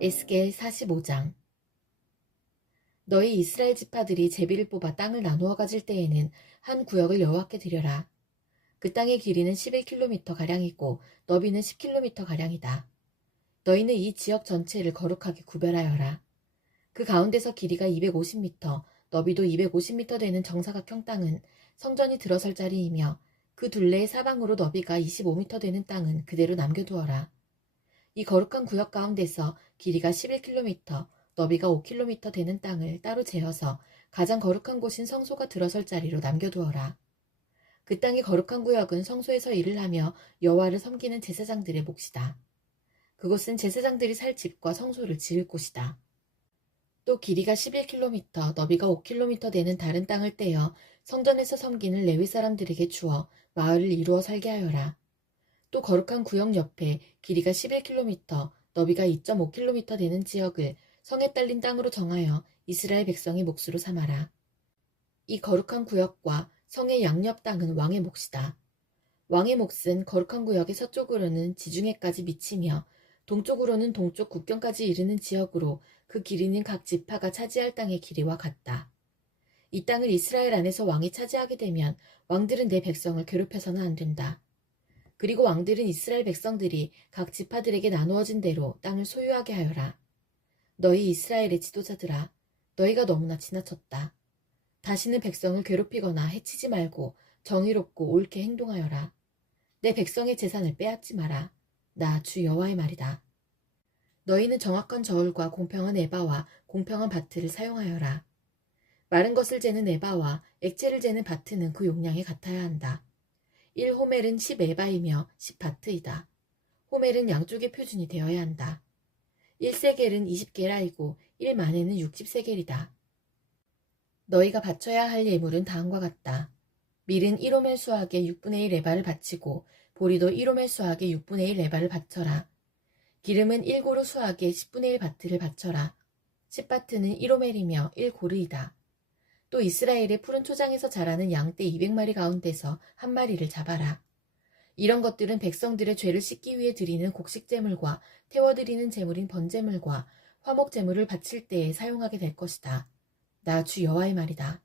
에스겔 45장. 너희 이스라엘 지파들이 제비를 뽑아 땅을 나누어 가질 때에는 한 구역을 여호와께 드려라. 그 땅의 길이는 11km 가량이고 너비는 10km 가량이다. 너희는 이 지역 전체를 거룩하게 구별하여라. 그 가운데서 길이가 250m, 너비도 250m 되는 정사각형 땅은 성전이 들어설 자리이며 그 둘레의 사방으로 너비가 25m 되는 땅은 그대로 남겨두어라. 이 거룩한 구역 가운데서 길이가 11km, 너비가 5km 되는 땅을 따로 재어서 가장 거룩한 곳인 성소가 들어설 자리로 남겨두어라. 그 땅의 거룩한 구역은 성소에서 일을 하며 여호와를 섬기는 제사장들의 몫이다. 그곳은 제사장들이 살 집과 성소를 지을 곳이다. 또 길이가 11km, 너비가 5km 되는 다른 땅을 떼어 성전에서 섬기는 레위 사람들에게 주어 마을을 이루어 살게 하여라. 또 거룩한 구역 옆에 길이가 11km, 너비가 2.5km 되는 지역을 성에 딸린 땅으로 정하여 이스라엘 백성의 몫으로 삼아라. 이 거룩한 구역과 성의 양옆 땅은 왕의 몫이다. 왕의 몫은 거룩한 구역의 서쪽으로는 지중해까지 미치며 동쪽으로는 동쪽 국경까지 이르는 지역으로 그 길이는 각 지파가 차지할 땅의 길이와 같다. 이 땅을 이스라엘 안에서 왕이 차지하게 되면 왕들은 내 백성을 괴롭혀서는 안 된다. 그리고 왕들은 이스라엘 백성들이 각 지파들에게 나누어진 대로 땅을 소유하게 하여라. 너희 이스라엘의 지도자들아, 너희가 너무나 지나쳤다. 다시는 백성을 괴롭히거나 해치지 말고 정의롭고 옳게 행동하여라. 내 백성의 재산을 빼앗지 마라. 나 주 여호와의 말이다. 너희는 정확한 저울과 공평한 에바와 공평한 바트를 사용하여라. 마른 것을 재는 에바와 액체를 재는 바트는 그 용량에 같아야 한다. 1호멜은 10에바이며 10바트이다. 호멜은 양쪽의 표준이 되어야 한다. 1세겔은 20게라이고 1만에는 60세겔이다. 너희가 바쳐야 할 예물은 다음과 같다. 밀은 1호멜 수학의 6분의 1 에바를 바치고 보리도 1호멜 수학의 6분의 1 에바를 바쳐라. 기름은 1고루 수학의 10분의 1 바트를 바쳐라. 10바트는 1호멜이며 1고르이다. 또 이스라엘의 푸른 초장에서 자라는 양떼 200마리 가운데서 한 마리를 잡아라. 이런 것들은 백성들의 죄를 씻기 위해 드리는 곡식제물과 태워드리는 제물인 번제물과 화목제물을 바칠 때에 사용하게 될 것이다. 나 주 여호와의 말이다.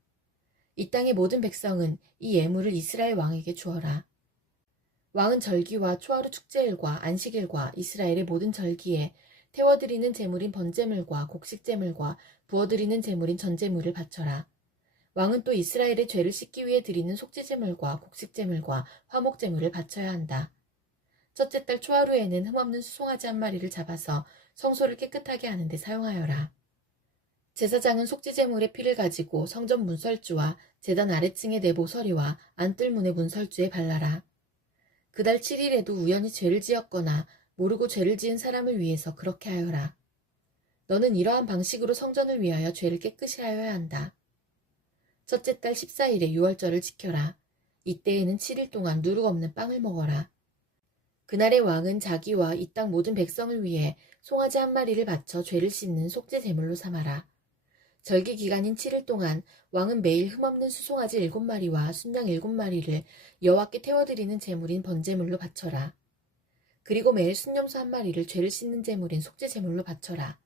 이 땅의 모든 백성은 이 예물을 이스라엘 왕에게 주어라. 왕은 절기와 초하루 축제일과 안식일과 이스라엘의 모든 절기에 태워드리는 제물인 번제물과 곡식제물과 부어드리는 제물인 전제물을 바쳐라. 왕은 또 이스라엘의 죄를 씻기 위해 드리는 속죄제물과 곡식제물과 화목제물을 바쳐야 한다. 첫째 달 초하루에는 흠없는 수송아지 한 마리를 잡아서 성소를 깨끗하게 하는 데 사용하여라. 제사장은 속죄제물의 피를 가지고 성전 문설주와 제단 아래층의 내 모서리와 안뜰문의 문설주에 발라라. 그달 7일에도 우연히 죄를 지었거나 모르고 죄를 지은 사람을 위해서 그렇게 하여라. 너는 이러한 방식으로 성전을 위하여 죄를 깨끗이 하여야 한다. 첫째 달 14일에 유월절을 지켜라. 이때에는 7일 동안 누룩 없는 빵을 먹어라. 그날의 왕은 자기와 이 땅 모든 백성을 위해 송아지 한 마리를 바쳐 죄를 씻는 속죄 제물로 삼아라. 절기 기간인 7일 동안 왕은 매일 흠없는 수송아지 7마리와 순양 7마리를 여호와께 태워드리는 제물인 번제물로 바쳐라. 그리고 매일 순염소 한 마리를 죄를 씻는 제물인 속죄 제물로 바쳐라.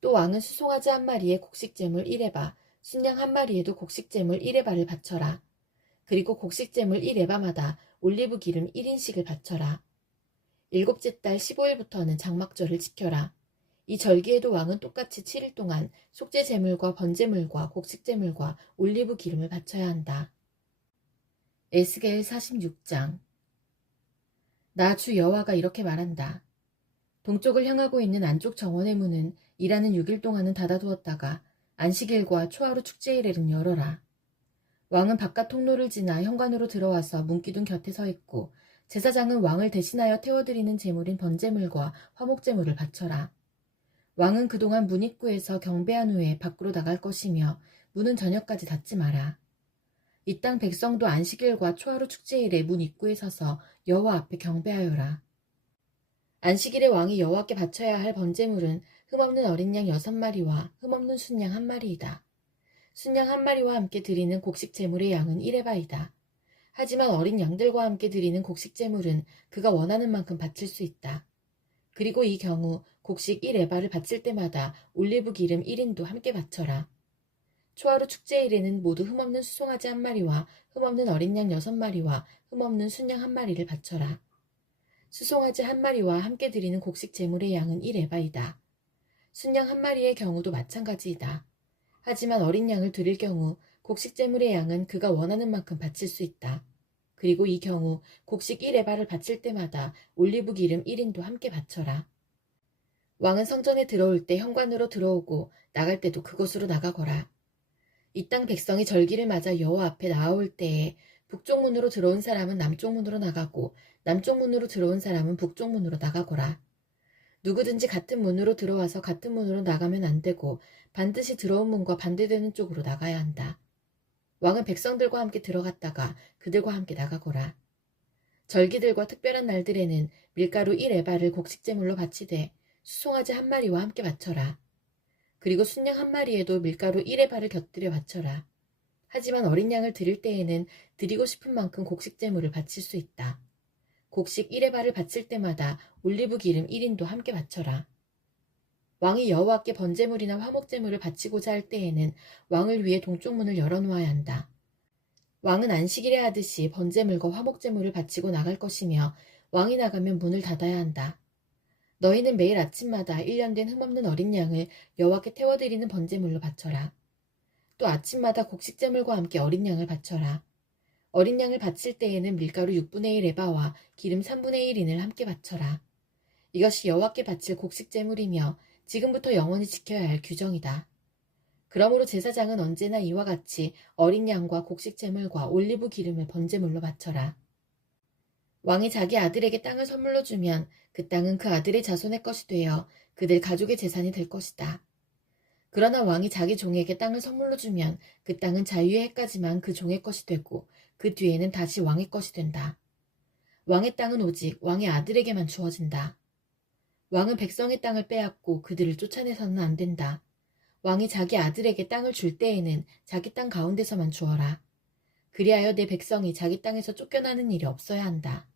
또 왕은 수송아지 한 마리에 곡식제물 1에바, 순양 한 마리에도 곡식제물 1에바를 바쳐라. 그리고 곡식제물 1에바마다 올리브 기름 1인씩을 바쳐라. 일곱째 달 15일부터는 장막절을 지켜라. 이 절기에도 왕은 똑같이 7일 동안 속죄제물과 번제물과 곡식제물과 올리브 기름을 바쳐야 한다. 에스겔 46장. 나 주 여호와가 이렇게 말한다. 동쪽을 향하고 있는 안쪽 정원의 문은 일하는 6일 동안은 닫아두었다가 안식일과 초하루 축제일에는 열어라. 왕은 바깥 통로를 지나 현관으로 들어와서 문기둥 곁에 서 있고 제사장은 왕을 대신하여 태워드리는 제물인 번제물과 화목제물을 바쳐라. 왕은 그동안 문 입구에서 경배한 후에 밖으로 나갈 것이며 문은 저녁까지 닫지 마라. 이 땅 백성도 안식일과 초하루 축제일에 문 입구에 서서 여호와 앞에 경배하여라. 안식일에 왕이 여호와께 바쳐야 할 번제물은 흠없는 어린 양 6마리와 흠없는 순양 1마리이다. 순양 1마리와 함께 드리는 곡식 제물의 양은 1에바이다. 하지만 어린 양들과 함께 드리는 곡식 제물은 그가 원하는 만큼 바칠 수 있다. 그리고 이 경우 곡식 1에바를 바칠 때마다 올리브 기름 1인도 함께 바쳐라. 초하루 축제일에는 모두 흠없는 수송아지 1마리와 흠없는 어린 양 6마리와 흠없는 순양 1마리를 바쳐라. 수송아지 1마리와 함께 드리는 곡식 제물의 양은 1에바이다. 순양 1마리의 경우도 마찬가지이다. 하지만 어린 양을 드릴 경우 곡식 제물의 양은 그가 원하는 만큼 바칠 수 있다. 그리고 이 경우 곡식 1에바를 바칠 때마다 올리브 기름 1인도 함께 바쳐라. 왕은 성전에 들어올 때 현관으로 들어오고 나갈 때도 그곳으로 나가거라. 이 땅 백성이 절기를 맞아 여호와 앞에 나아올 때에 북쪽 문으로 들어온 사람은 남쪽 문으로 나가고 남쪽 문으로 들어온 사람은 북쪽 문으로 나가거라. 누구든지 같은 문으로 들어와서 같은 문으로 나가면 안 되고 반드시 들어온 문과 반대되는 쪽으로 나가야 한다. 왕은 백성들과 함께 들어갔다가 그들과 함께 나가거라. 절기들과 특별한 날들에는 밀가루 1에바를 곡식제물로 바치되 수송아지 1마리와 함께 바쳐라. 그리고 순양 1마리에도 밀가루 1에바를 곁들여 바쳐라. 하지만 어린 양을 드릴 때에는 드리고 싶은 만큼 곡식제물을 바칠 수 있다. 곡식 1에바를 바칠 때마다 올리브 기름 1인도 함께 바쳐라. 왕이 여호와께 번제물이나 화목제물을 바치고자 할 때에는 왕을 위해 동쪽 문을 열어놓아야 한다. 왕은 안식일에 하듯이 번제물과 화목제물을 바치고 나갈 것이며 왕이 나가면 문을 닫아야 한다. 너희는 매일 아침마다 1년 된 흠없는 어린 양을 여호와께 태워드리는 번제물로 바쳐라. 또 아침마다 곡식제물과 함께 어린 양을 바쳐라. 어린 양을 바칠 때에는 밀가루 6분의 1 에바와 기름 3분의 1인을 함께 바쳐라. 이것이 여호와께 바칠 곡식제물이며 지금부터 영원히 지켜야 할 규정이다. 그러므로 제사장은 언제나 이와 같이 어린 양과 곡식제물과 올리브 기름을 번제물로 바쳐라. 왕이 자기 아들에게 땅을 선물로 주면 그 땅은 그 아들의 자손의 것이 되어 그들 가족의 재산이 될 것이다. 그러나 왕이 자기 종에게 땅을 선물로 주면 그 땅은 자유의 해까지만 그 종의 것이 되고 그 뒤에는 다시 왕의 것이 된다. 왕의 땅은 오직 왕의 아들에게만 주어진다. 왕은 백성의 땅을 빼앗고 그들을 쫓아내서는 안 된다. 왕이 자기 아들에게 땅을 줄 때에는 자기 땅 가운데서만 주어라. 그리하여 내 백성이 자기 땅에서 쫓겨나는 일이 없어야 한다.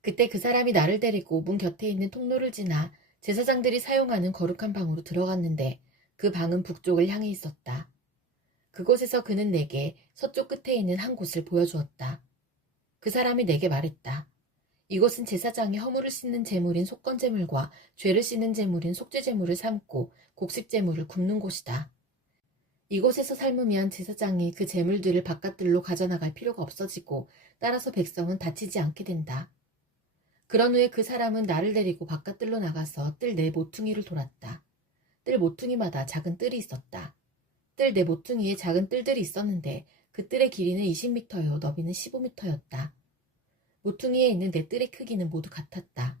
그때 그 사람이 나를 데리고 문 곁에 있는 통로를 지나 제사장들이 사용하는 거룩한 방으로 들어갔는데 그 방은 북쪽을 향해 있었다. 그곳에서 그는 내게 서쪽 끝에 있는 한 곳을 보여주었다. 그 사람이 내게 말했다. 이곳은 제사장이 허물을 씻는 제물인 속건제물과 죄를 씻는 제물인 속죄제물을 삶고 곡식제물을 굽는 곳이다. 이곳에서 삶으면 제사장이 그 제물들을 바깥들로 가져나갈 필요가 없어지고 따라서 백성은 다치지 않게 된다. 그런 후에 그 사람은 나를 데리고 바깥들로 나가서 뜰 네 모퉁이를 돌았다. 뜰 모퉁이마다 작은 뜰이 있었다. 뜰 네 모퉁이에 작은 뜰들이 있었는데 그 뜰의 길이는 20m요 너비는 15m였다. 모퉁이에 있는 네 뜰의 크기는 모두 같았다.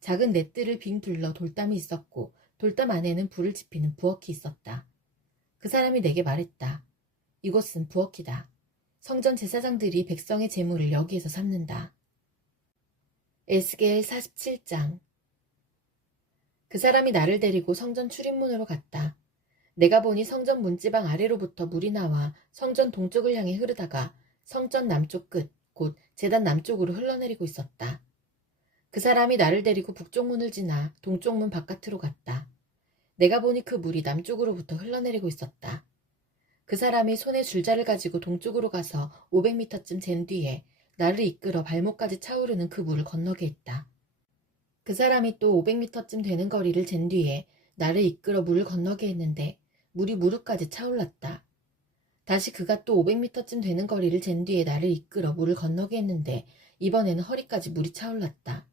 작은 네 뜰을 빙 둘러 돌담이 있었고 돌담 안에는 불을 지피는 부엌이 있었다. 그 사람이 내게 말했다. 이곳은 부엌이다. 성전 제사장들이 백성의 제물을 여기에서 삶는다. 에스겔 47장. 그 사람이 나를 데리고 성전 출입문으로 갔다. 내가 보니 성전 문지방 아래로부터 물이 나와 성전 동쪽을 향해 흐르다가 성전 남쪽 끝, 곧 제단 남쪽으로 흘러내리고 있었다. 그 사람이 나를 데리고 북쪽 문을 지나 동쪽 문 바깥으로 갔다. 내가 보니 그 물이 남쪽으로부터 흘러내리고 있었다. 그 사람이 손에 줄자를 가지고 동쪽으로 가서 500m쯤 잰 뒤에 나를 이끌어 발목까지 차오르는 그 물을 건너게 했다. 그 사람이 또 500m쯤 되는 거리를 잰 뒤에 나를 이끌어 물을 건너게 했는데 물이 무릎까지 차올랐다. 다시 그가 또 500m쯤 되는 거리를 잰 뒤에 나를 이끌어 물을 건너게 했는데 이번에는 허리까지 물이 차올랐다.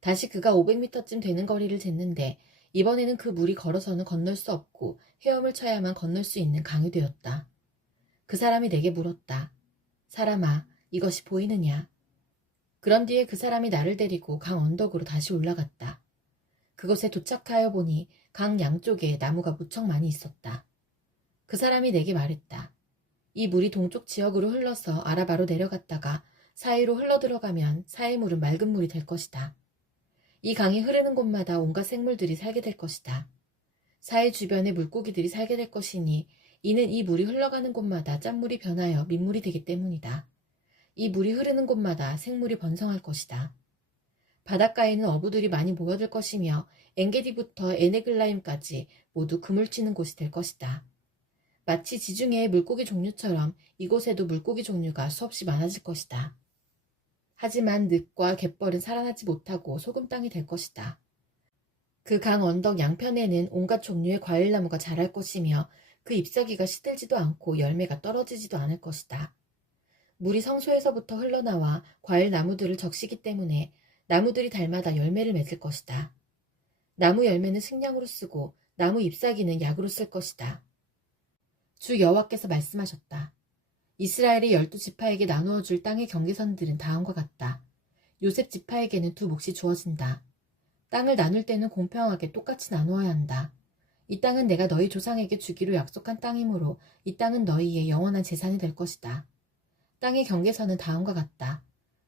다시 그가 500m쯤 되는 거리를 쟀는데 이번에는 그 물이 걸어서는 건널 수 없고 헤엄을 쳐야만 건널 수 있는 강이 되었다. 그 사람이 내게 물었다. 사람아, 이것이 보이느냐? 그런 뒤에 그 사람이 나를 데리고 강 언덕으로 다시 올라갔다. 그곳에 도착하여 보니 강 양쪽에 나무가 무척 많이 있었다. 그 사람이 내게 말했다. 이 물이 동쪽 지역으로 흘러서 아라바로 내려갔다가 사이로 흘러들어가면 사이 물은 맑은 물이 될 것이다. 이 강이 흐르는 곳마다 온갖 생물들이 살게 될 것이다. 사이 주변에 물고기들이 살게 될 것이니 이는 이 물이 흘러가는 곳마다 짠물이 변하여 민물이 되기 때문이다. 이 물이 흐르는 곳마다 생물이 번성할 것이다. 바닷가에는 어부들이 많이 모여들 것이며 엔게디부터 에네글라임까지 모두 그물 치는 곳이 될 것이다. 마치 지중해의 물고기 종류처럼 이곳에도 물고기 종류가 수없이 많아질 것이다. 하지만 늑과 갯벌은 살아나지 못하고 소금 땅이 될 것이다. 그 강 언덕 양편에는 온갖 종류의 과일나무가 자랄 것이며 그 잎사귀가 시들지도 않고 열매가 떨어지지도 않을 것이다. 물이 성소에서부터 흘러나와 과일나무들을 적시기 때문에 나무들이 달마다 열매를 맺을 것이다. 나무 열매는 식량으로 쓰고 나무 잎사귀는 약으로 쓸 것이다. 주 여호와께서 말씀하셨다. 이스라엘의 12지파에게 나누어 줄 땅의 경계선들은 다음과 같다. 요셉 지파에게는 2몫이 주어진다. 땅을 나눌 때는 공평하게 똑같이 나누어야 한다. 이 땅은 내가 너희 조상에게 주기로 약속한 땅이므로 이 땅은 너희의 영원한 재산이 될 것이다. 땅의 경계선은 다음과 같다.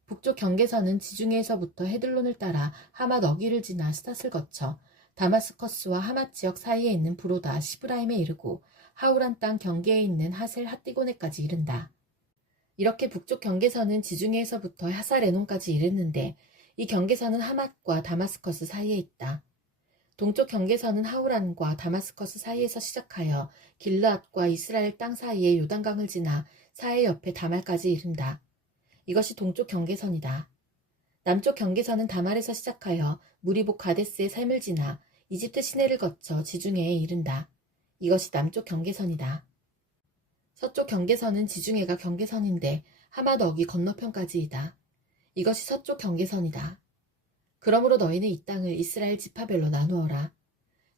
북쪽 경계선은 지중해에서부터 헤들론을 따라 하맛 어기를 지나 스닷을 거쳐 다마스커스와 하맛 지역 사이에 있는 브로다 시브라임에 이르고 하우란 땅 경계에 있는 하셀 핫디고네까지 이른다. 이렇게 북쪽 경계선은 지중해에서부터 하사레논까지 이르는데 이 경계선은 하맛과 다마스커스 사이에 있다. 동쪽 경계선은 하우란과 다마스커스 사이에서 시작하여 길르앗과 이스라엘 땅 사이에 요단강을 지나 사해 옆에 다말까지 이른다. 이것이 동쪽 경계선이다. 남쪽 경계선은 다말에서 시작하여 무리복 가데스의 삶을 지나 이집트 시내를 거쳐 지중해에 이른다. 이것이 남쪽 경계선이다. 서쪽 경계선은 지중해가 경계선인데 하맛 어기 건너편까지이다. 이것이 서쪽 경계선이다. 그러므로 너희는 이 땅을 이스라엘 지파별로 나누어라.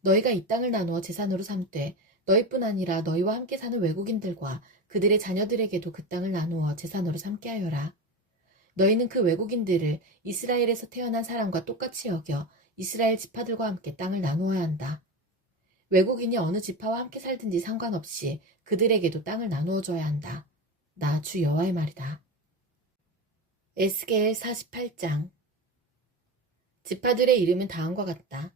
너희가 이 땅을 나누어 재산으로 삼되 너희뿐 아니라 너희와 함께 사는 외국인들과 그들의 자녀들에게도 그 땅을 나누어 재산으로 삼게 하여라. 너희는 그 외국인들을 이스라엘에서 태어난 사람과 똑같이 여겨 이스라엘 지파들과 함께 땅을 나누어야 한다. 외국인이 어느 지파와 함께 살든지 상관없이 그들에게도 땅을 나누어 줘야 한다. 나 주 여호와의 말이다. 에스겔 48장. 지파들의 이름은 다음과 같다.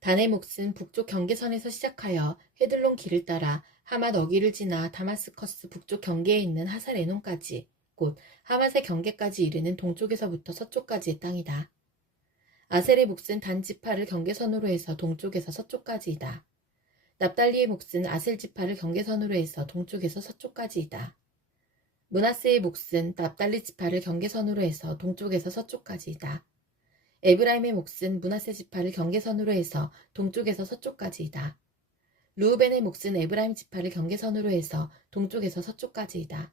단의 몫은 북쪽 경계선에서 시작하여 헤들론 길을 따라 하맛 어기를 지나 다마스커스 북쪽 경계에 있는 하살에논까지 곧 하맛의 경계까지 이르는 동쪽에서부터 서쪽까지의 땅이다. 아셀의 몫은 단 지파를 경계선으로 해서 동쪽에서 서쪽까지이다. 납달리의 몫은 아셀 지파를 경계선으로 해서 동쪽에서 서쪽까지이다. 므낫세의 몫은 납달리 지파를 경계선으로 해서 동쪽에서 서쪽까지이다. 에브라임의 몫은 므낫세 지파를 경계선으로 해서 동쪽에서 서쪽까지이다. 르우벤의 몫은 에브라임 지파를 경계선으로 해서 동쪽에서 서쪽까지이다.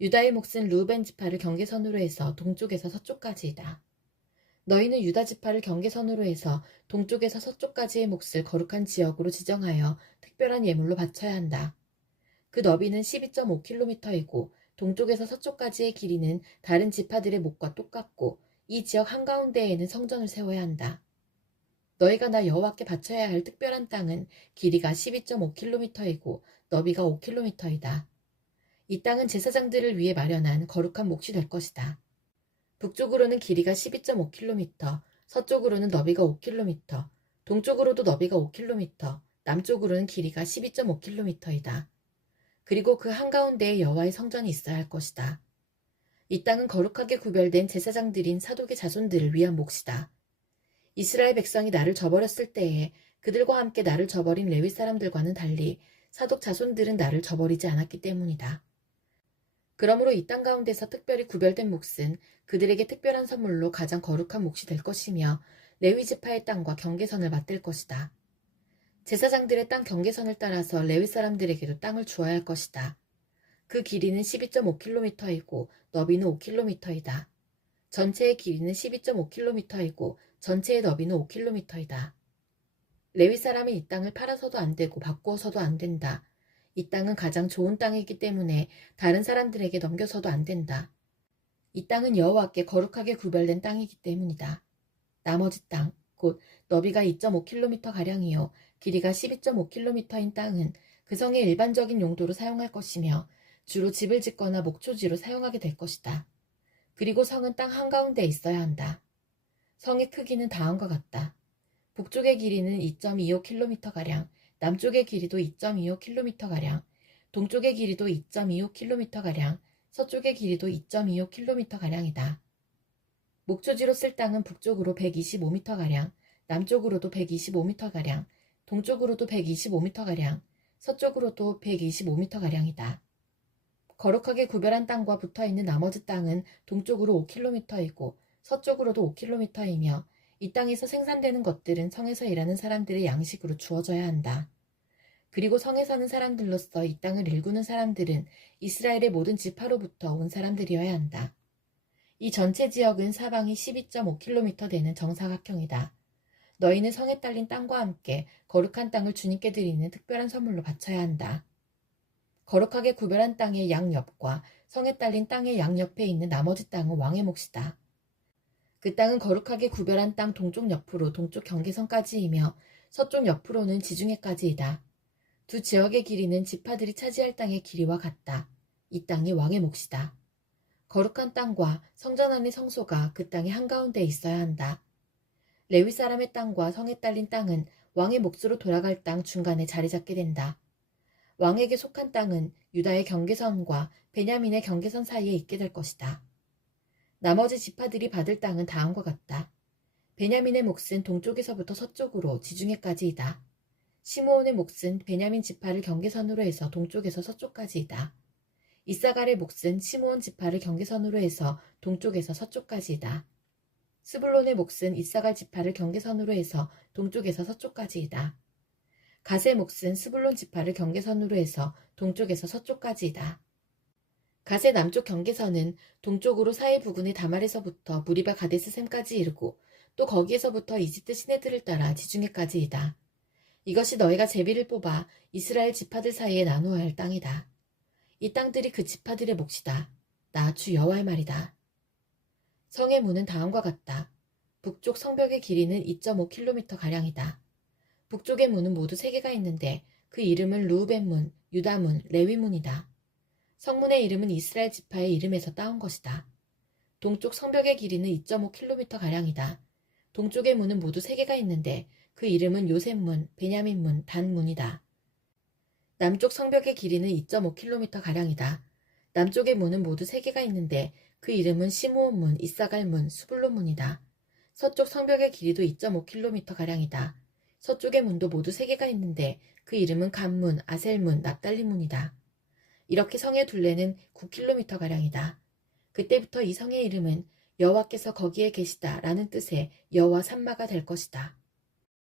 유다의 몫은 르우벤 지파를 경계선으로 해서 동쪽에서 서쪽까지이다. 너희는 유다 지파를 경계선으로 해서 동쪽에서 서쪽까지의 몫을 거룩한 지역으로 지정하여 특별한 예물로 바쳐야 한다. 그 너비는 12.5km이고 동쪽에서 서쪽까지의 길이는 다른 지파들의 몫과 똑같고 이 지역 한가운데에는 성전을 세워야 한다. 너희가 나 여호와께 바쳐야 할 특별한 땅은 길이가 12.5km이고 너비가 5km이다. 이 땅은 제사장들을 위해 마련한 거룩한 몫이 될 것이다. 북쪽으로는 길이가 12.5km, 서쪽으로는 너비가 5km, 동쪽으로도 너비가 5km, 남쪽으로는 길이가 12.5km이다. 그리고 그 한가운데에 여호와의 성전이 있어야 할 것이다. 이 땅은 거룩하게 구별된 제사장들인 사독의 자손들을 위한 몫이다. 이스라엘 백성이 나를 저버렸을 때에 그들과 함께 나를 저버린 레위 사람들과는 달리 사독 자손들은 나를 저버리지 않았기 때문이다. 그러므로 이 땅 가운데서 특별히 구별된 몫은 그들에게 특별한 선물로 가장 거룩한 몫이 될 것이며 레위 지파의 땅과 경계선을 맞댈 것이다. 제사장들의 땅 경계선을 따라서 레위 사람들에게도 땅을 주어야 할 것이다. 그 길이는 12.5km이고 너비는 5km이다. 전체의 길이는 12.5km이고 전체의 너비는 5km이다. 레위 사람은 이 땅을 팔아서도 안 되고 바꾸어서도 안 된다. 이 땅은 가장 좋은 땅이기 때문에 다른 사람들에게 넘겨서도 안 된다. 이 땅은 여호와께 거룩하게 구별된 땅이기 때문이다. 나머지 땅, 곧 너비가 2.5km가량이요 길이가 12.5km인 땅은 그 성의 일반적인 용도로 사용할 것이며 주로 집을 짓거나 목초지로 사용하게 될 것이다. 그리고 성은 땅 한가운데에 있어야 한다. 성의 크기는 다음과 같다. 북쪽의 길이는 2.25km가량, 남쪽의 길이도 2.25km가량, 동쪽의 길이도 2.25km가량, 서쪽의 길이도 2.25km가량이다. 목초지로 쓸 땅은 북쪽으로 125m가량, 남쪽으로도 125m가량, 동쪽으로도 125m가량, 서쪽으로도 125m가량이다. 거룩하게 구별한 땅과 붙어있는 나머지 땅은 동쪽으로 5km이고 서쪽으로도 5km이며 이 땅에서 생산되는 것들은 성에서 일하는 사람들의 양식으로 주어져야 한다. 그리고 성에 사는 사람들로서 이 땅을 일구는 사람들은 이스라엘의 모든 지파로부터 온 사람들이어야 한다. 이 전체 지역은 사방이 12.5km 되는 정사각형이다. 너희는 성에 딸린 땅과 함께 거룩한 땅을 주님께 드리는 특별한 선물로 바쳐야 한다. 거룩하게 구별한 땅의 양옆과 성에 딸린 땅의 양옆에 있는 나머지 땅은 왕의 몫이다. 그 땅은 거룩하게 구별한 땅 동쪽 옆으로 동쪽 경계선까지이며 서쪽 옆으로는 지중해까지이다. 두 지역의 길이는 지파들이 차지할 땅의 길이와 같다. 이 땅이 왕의 몫이다. 거룩한 땅과 성전 안의 성소가 그 땅의 한가운데에 있어야 한다. 레위 사람의 땅과 성에 딸린 땅은 왕의 몫으로 돌아갈 땅 중간에 자리 잡게 된다. 왕에게 속한 땅은 유다의 경계선과 베냐민의 경계선 사이에 있게 될 것이다. 나머지 지파들이 받을 땅은 다음과 같다. 베냐민의 몫은 동쪽에서부터 서쪽으로 지중해까지이다. 시므온의 몫은 베냐민 지파를 경계선으로 해서 동쪽에서 서쪽까지이다. 이사갈의 몫은 시므온 지파를 경계선으로 해서 동쪽에서 서쪽까지이다. 스불론의 몫은 이사갈 지파를 경계선으로 해서 동쪽에서 서쪽까지이다. 갓의 몫은 스불론 지파를 경계선으로 해서 동쪽에서 서쪽까지이다. 갓의 남쪽 경계선은 동쪽으로 사해 부근의 다말에서부터 무리바 가데스샘까지 이르고 또 거기에서부터 이집트 시내들을 따라 지중해까지이다. 이것이 너희가 제비를 뽑아 이스라엘 지파들 사이에 나누어야 할 땅이다. 이 땅들이 그 지파들의 몫이다. 나 주 여호와의 말이다. 성의 문은 다음과 같다. 북쪽 성벽의 길이는 2.5km가량이다. 북쪽의 문은 모두 3개가 있는데 그 이름은 르우벤문, 유다문, 레위문이다. 성문의 이름은 이스라엘 지파의 이름에서 따온 것이다. 동쪽 성벽의 길이는 2.5km가량이다. 동쪽의 문은 모두 3개가 있는데 그 이름은 요셉문, 베냐민문, 단문이다. 남쪽 성벽의 길이는 2.5km가량이다. 남쪽의 문은 모두 3개가 있는데 그 이름은 시므온문, 이사갈문, 수불론문이다. 서쪽 성벽의 길이도 2.5km가량이다. 서쪽의 문도 모두 3개가 있는데 그 이름은 간문, 아셀문, 납달리문이다. 이렇게 성의 둘레는 9km가량이다. 그때부터 이 성의 이름은 여호와께서 거기에 계시다 라는 뜻의 여호와 삼마가 될 것이다.